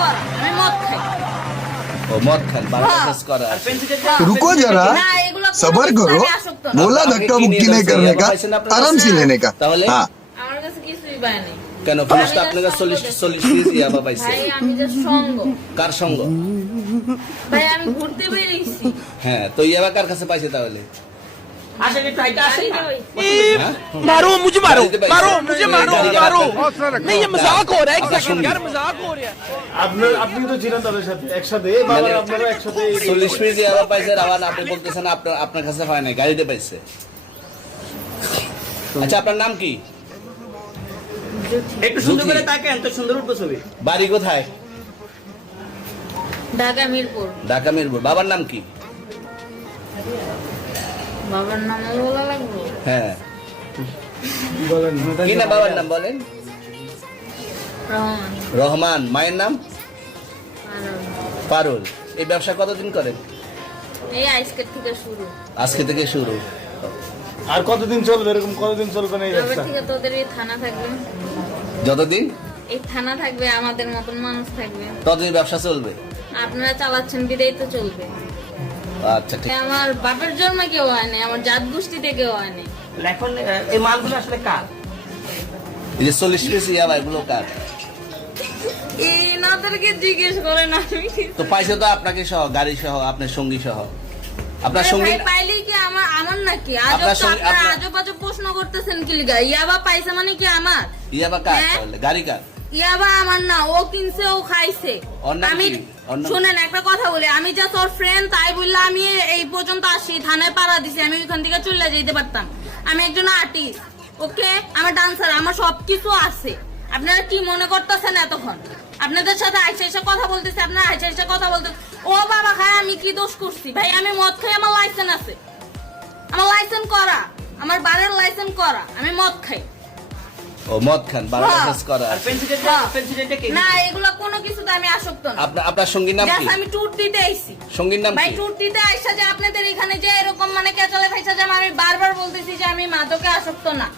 করা, আমি মদ খাই। ও মদ খান, বারাদাস করা। रुको जरा, सबर करो। बोला धक्का मुक्की नहीं करने का, आराम से लेने का। हाँ আমার কাছে কিছুই পায় নাই কেন পুলিশ তো আপনার কাছে 40 পিস ইয়াবা পাইছে? ভাই, আমি যে সঙ্গ কার সঙ্গ? ভাই, আমি ঘুরতে বেরিয়েছি। হ্যাঁ, তো ইয়াবা কার কাছে পাইছে তাহলে? আসেন একটু আইটা আসেন না। मारो मुझे, मारो मारो मुझे, मारो मारो। नहीं, नहीं, ये मजाक हो रहा है। एक सेकंड यार, मजाक हो रहा है। আপনি তো ছিলেন তাদের সাথে একসাথে, বাবা আপনারা একসাথে 40 পিস ইয়াবা পাইছে, রাওয়ান আপনি বলতেছেন আপনার কাছে পায় নাই, গাড়িতে পাইছে। আচ্ছা, আপনার নাম কি? একটু সুন্দর করে তাকান তো, সুন্দর উঠবে ছবি। বাড়ি কোথায়? ঢাকা মিরপুর। ঢাকা মিরপুর। বাবার নাম কি? বাবার নাম বলা লাগবে? হ্যাঁ, বলেন কি না বাবার নাম বলেন? রহমান। রহমান। মায়ের নাম? পারুল। এই ব্যবসা কতদিন করেন? এই আজকের থেকে শুরু। আজকে থেকে শুরু। আর কতদিন চলবে, এরকম কতদিন চলবে না এই এবার ব্যবসা? থেকে তোদের এই থানা থাকবে, যতদিন এই থানা থাকবে, আমাদের মতন মানুষ থাকবে। ততদিন ব্যবসা চলবে। আপনারা চালাচ্ছেন বিদায় তো চলবে। আচ্ছা, ঠিক। আমার বাপের জন্মে কেউ হয় নাই, আমার জাত গোষ্ঠীতে কেউ হয় নাই। এখন এই মালগুলো আসলে কার? এই যে 40 পিস ইয়াবা, এগুলো কার? এনাদেরকে জিজ্ঞেস করেন, আমি কি- তো পাইছে তো আপনাকে সহ, গাড়ি সহ, আপনার সঙ্গী সহ। আপনার আরে সঙ্গী ভাই, পাইলেই কি আমার নাকি? আপনার সঙ্গে- আপনারা আপনার- আজব আজব প্রশ্ন করতেছেন কি লিগা? ইয়াবা পাইছে মানে কি আমার? ইয়াবা কার হ্যাঁ? তাহলে? গাড়ি কার? ইয়াবা আমার না, ও কিনছে, ও খাইছে। ওর নাম আমি কি? ওর নাম- শুনেন একটা কথা বলি, আমি যা তোর ফ্রেন্ড তাই বললে আমি এই পর্যন্ত আসি, থানায় পাড়া দিছি, আমি ওইখান থেকে চলে যেতে পারতাম। আমি একজন আর্টিস্ট, ওকে, আমার ডান্সার, আমার সবকিছু আছে। আপনারা কি মনে করতেছেন এতক্ষণ? আপনাদের সাথে আইসা এসে কথা বলতেছে, আপনারা আইসা এসে কথা বলতে, ও বাবা খায়, আমি কি দোষ করছি? ভাই, আমি মদ খাই, আমার লাইসেন্স আছে, আমার লাইসেন্স করা, আমার বারের লাইসেন্স করা, আমি মদ খাই। ও মদ খান, বারাদাস করা। আর পেন্সিলটা কে? না, এগুলো কোনো কিছুতে আমি আসক্ত না। আপনার সঙ্গীর নাম কি? Just আমি ট্যুর দিতে আইছি। সঙ্গীর নাম ভাই, কি? ট্যুর দিতে আইসা যে আপনাদের এখানে যে এরকম মানে কেচালে খাইসা যে আমি বারবার বলতেছি যে আমি মাদকে আসক্ত না।